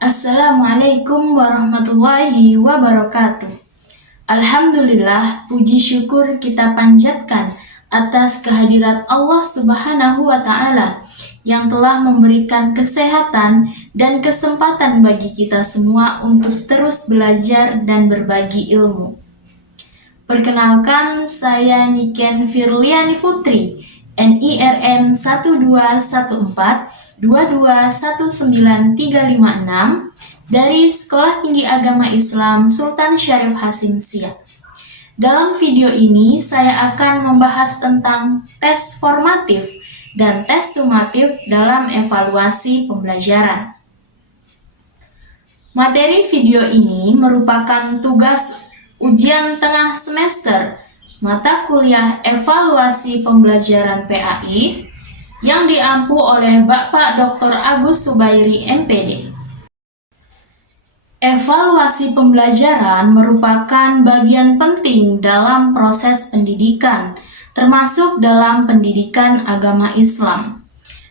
Assalamualaikum warahmatullahi wabarakatuh. Alhamdulillah, puji syukur kita panjatkan atas kehadirat Allah Subhanahu wa Ta'ala yang telah memberikan kesehatan dan kesempatan bagi kita semua untuk terus belajar dan berbagi ilmu. Perkenalkan, saya Niken Firliani Putri, NIRM 12142219356 dari Sekolah Tinggi Agama Islam Sultan Syarif Hasim Siak. Dalam video ini saya akan membahas tentang tes formatif dan tes sumatif dalam evaluasi pembelajaran. Materi video ini merupakan tugas ujian tengah semester mata kuliah evaluasi pembelajaran PAI yang diampu oleh Bapak Dr. Agus Subairi MPD. Evaluasi pembelajaran merupakan bagian penting dalam proses pendidikan, termasuk dalam pendidikan agama Islam.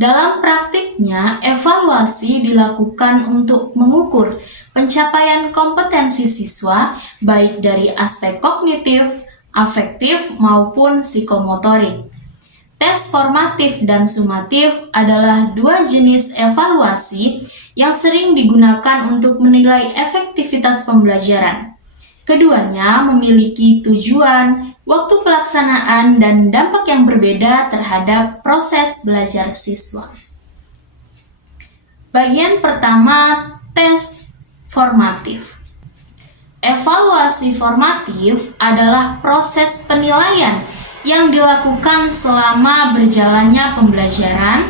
Dalam praktiknya, evaluasi dilakukan untuk mengukur pencapaian kompetensi siswa baik dari aspek kognitif, afektif, maupun psikomotorik. Tes formatif dan sumatif adalah dua jenis evaluasi yang sering digunakan untuk menilai efektivitas pembelajaran. Keduanya memiliki tujuan, waktu pelaksanaan, dan dampak yang berbeda terhadap proses belajar siswa. Bagian pertama, tes formatif. Evaluasi formatif adalah proses penilaian yang dilakukan selama berjalannya pembelajaran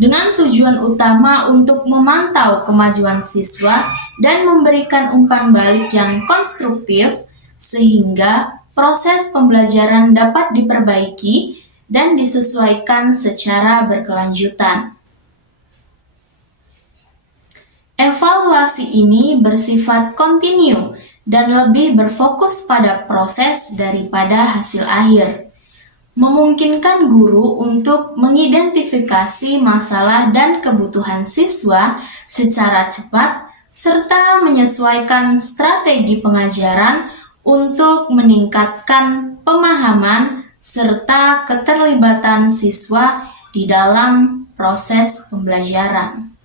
dengan tujuan utama untuk memantau kemajuan siswa dan memberikan umpan balik yang konstruktif sehingga proses pembelajaran dapat diperbaiki dan disesuaikan secara berkelanjutan. Evaluasi ini bersifat kontinu dan lebih berfokus pada proses daripada hasil akhir, memungkinkan guru untuk mengidentifikasi masalah dan kebutuhan siswa secara cepat serta menyesuaikan strategi pengajaran untuk meningkatkan pemahaman serta keterlibatan siswa di dalam proses pembelajaran.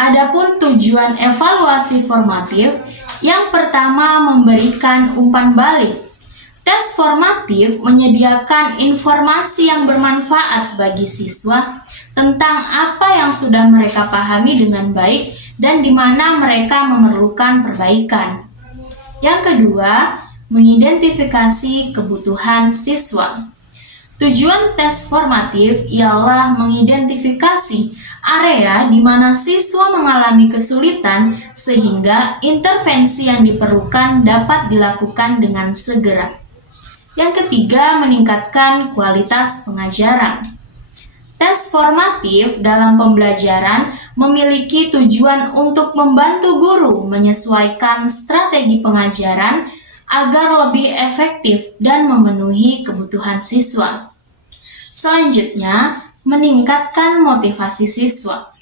Adapun tujuan evaluasi formatif, yang pertama memberikan umpan balik. Tes formatif menyediakan informasi yang bermanfaat bagi siswa tentang apa yang sudah mereka pahami dengan baik dan di mana mereka memerlukan perbaikan. Yang kedua, mengidentifikasi kebutuhan siswa. Tujuan tes formatif ialah mengidentifikasi area di mana siswa mengalami kesulitan sehingga intervensi yang diperlukan dapat dilakukan dengan segera. Yang ketiga, meningkatkan kualitas pengajaran. Tes formatif dalam pembelajaran memiliki tujuan untuk membantu guru menyesuaikan strategi pengajaran agar lebih efektif dan memenuhi kebutuhan siswa. Selanjutnya, meningkatkan motivasi siswa.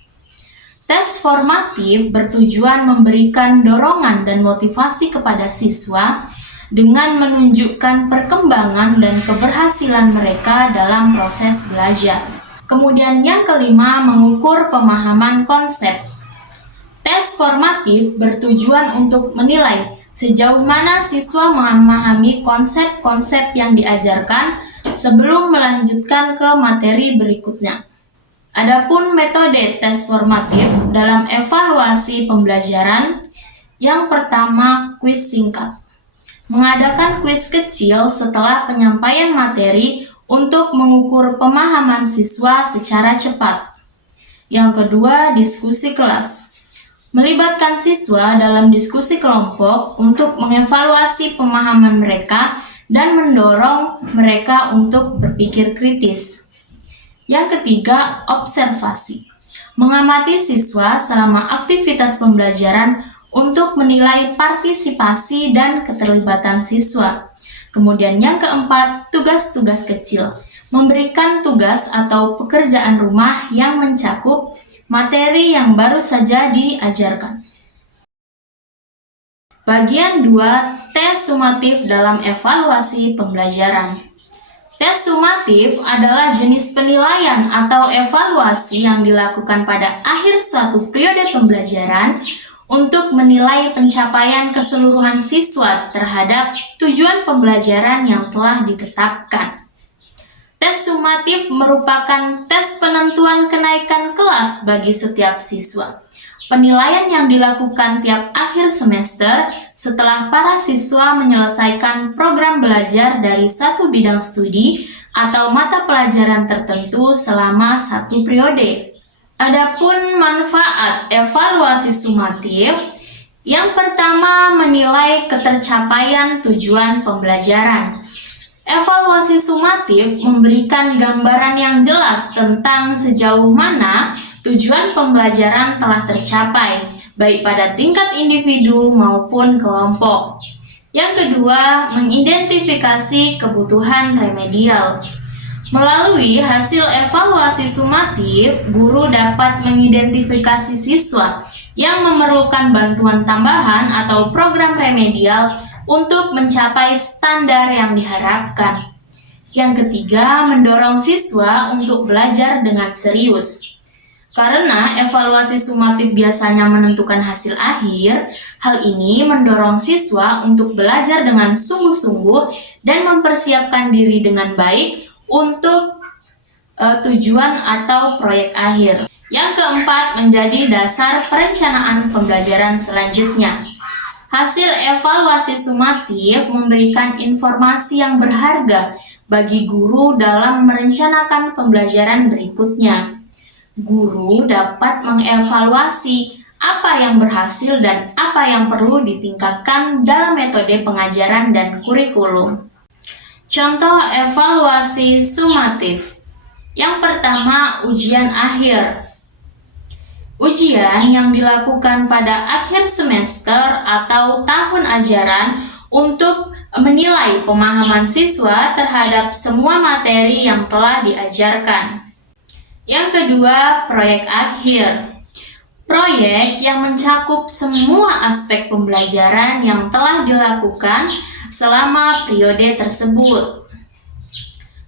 Tes formatif bertujuan memberikan dorongan dan motivasi kepada siswa dengan menunjukkan perkembangan dan keberhasilan mereka dalam proses belajar. Kemudian yang kelima, mengukur pemahaman konsep. Tes formatif bertujuan untuk menilai sejauh mana siswa memahami konsep-konsep yang diajarkan sebelum melanjutkan ke materi berikutnya. Adapun metode tes formatif dalam evaluasi pembelajaran, yang pertama kuis singkat. Mengadakan kuis kecil setelah penyampaian materi untuk mengukur pemahaman siswa secara cepat. Yang kedua, diskusi kelas. Melibatkan siswa dalam diskusi kelompok untuk mengevaluasi pemahaman mereka dan mendorong mereka untuk berpikir kritis. Yang ketiga, observasi. Mengamati siswa selama aktivitas pembelajaran untuk menilai partisipasi dan keterlibatan siswa. Kemudian yang keempat, tugas-tugas kecil. Memberikan tugas atau pekerjaan rumah yang mencakup materi yang baru saja diajarkan. Bagian 2, tes sumatif dalam evaluasi pembelajaran. Tes sumatif adalah jenis penilaian atau evaluasi yang dilakukan pada akhir suatu periode pembelajaran untuk menilai pencapaian keseluruhan siswa terhadap tujuan pembelajaran yang telah ditetapkan. Tes sumatif merupakan tes penentuan kenaikan kelas bagi setiap siswa. Penilaian yang dilakukan tiap akhir semester setelah para siswa menyelesaikan program belajar dari satu bidang studi atau mata pelajaran tertentu selama satu periode. Adapun manfaat evaluasi sumatif, yang pertama menilai ketercapaian tujuan pembelajaran. Evaluasi sumatif memberikan gambaran yang jelas tentang sejauh mana tujuan pembelajaran telah tercapai, baik pada tingkat individu maupun kelompok. Yang kedua, mengidentifikasi kebutuhan remedial. Melalui hasil evaluasi sumatif, guru dapat mengidentifikasi siswa yang memerlukan bantuan tambahan atau program remedial untuk mencapai standar yang diharapkan. Yang ketiga, mendorong siswa untuk belajar dengan serius. Karena evaluasi sumatif biasanya menentukan hasil akhir, hal ini mendorong siswa untuk belajar dengan sungguh-sungguh dan mempersiapkan diri dengan baik untuk tujuan atau proyek akhir. Yang keempat, menjadi dasar perencanaan pembelajaran selanjutnya. Hasil evaluasi sumatif memberikan informasi yang berharga bagi guru dalam merencanakan pembelajaran berikutnya. Guru dapat mengevaluasi apa yang berhasil dan apa yang perlu ditingkatkan dalam metode pengajaran dan kurikulum. Contoh evaluasi sumatif. Yang pertama, ujian akhir. Ujian yang dilakukan pada akhir semester atau tahun ajaran untuk menilai pemahaman siswa terhadap semua materi yang telah diajarkan. Yang kedua, proyek akhir. Proyek yang mencakup semua aspek pembelajaran yang telah dilakukan selama periode tersebut.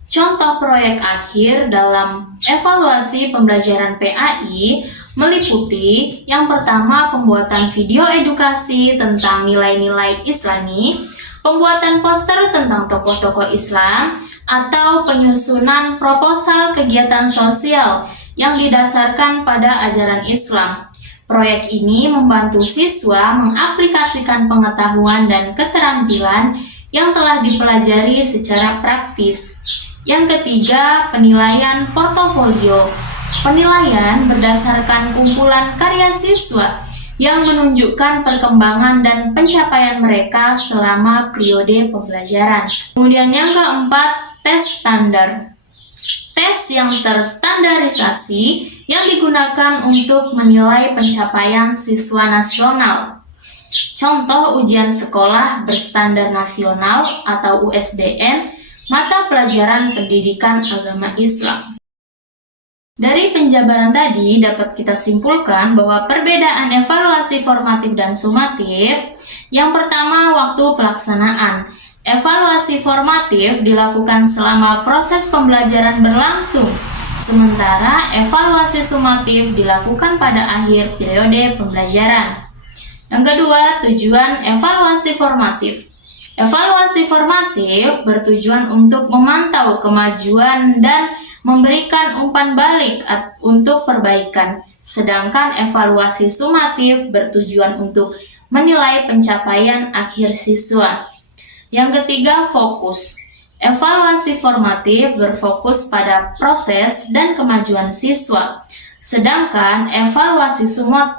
Contoh proyek akhir dalam evaluasi pembelajaran PAI meliputi yang pertama, pembuatan video edukasi tentang nilai-nilai Islami, pembuatan poster tentang tokoh-tokoh Islam, atau penyusunan proposal kegiatan sosial yang didasarkan pada ajaran Islam. Proyek ini membantu siswa mengaplikasikan pengetahuan dan keterampilan yang telah dipelajari secara praktis. Yang ketiga, penilaian portofolio. Penilaian berdasarkan kumpulan karya siswa yang menunjukkan perkembangan dan pencapaian mereka selama periode pembelajaran. Kemudian yang keempat, tes standar. Tes yang terstandarisasi yang digunakan untuk menilai pencapaian siswa nasional. Contoh ujian sekolah berstandar nasional atau USBN, mata pelajaran pendidikan agama Islam. Dari penjabaran tadi dapat kita simpulkan bahwa perbedaan evaluasi formatif dan sumatif. Yang pertama, waktu pelaksanaan. Evaluasi formatif dilakukan selama proses pembelajaran berlangsung, sementara evaluasi sumatif dilakukan pada akhir periode pembelajaran. Yang kedua, tujuan evaluasi formatif. Evaluasi formatif bertujuan untuk memantau kemajuan dan memberikan umpan balik untuk perbaikan, sedangkan evaluasi sumatif bertujuan untuk menilai pencapaian akhir siswa. Yang ketiga, fokus. Evaluasi formatif berfokus pada proses dan kemajuan siswa, sedangkan evaluasi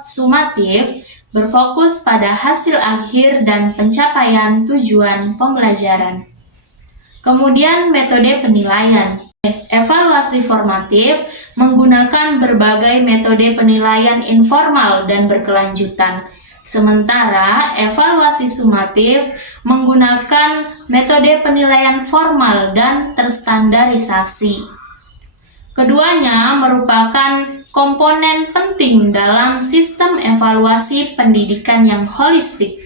sumatif berfokus pada hasil akhir dan pencapaian tujuan pembelajaran. Kemudian, metode penilaian. Evaluasi formatif menggunakan berbagai metode penilaian informal dan berkelanjutan, sementara evaluasi sumatif menggunakan metode penilaian formal dan terstandarisasi. Keduanya merupakan komponen penting dalam sistem evaluasi pendidikan yang holistik,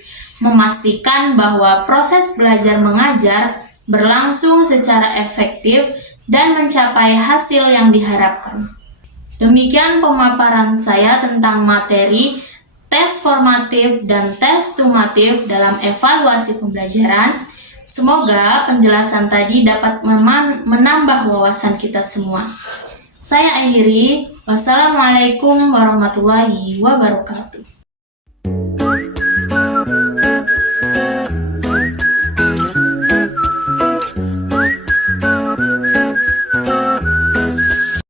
memastikan bahwa proses belajar mengajar berlangsung secara efektif dan mencapai hasil yang diharapkan. Demikian pemaparan saya tentang materi tes formatif dan tes sumatif dalam evaluasi pembelajaran. Semoga penjelasan tadi dapat menambah wawasan kita semua. Saya akhiri, wassalamualaikum warahmatullahi wabarakatuh.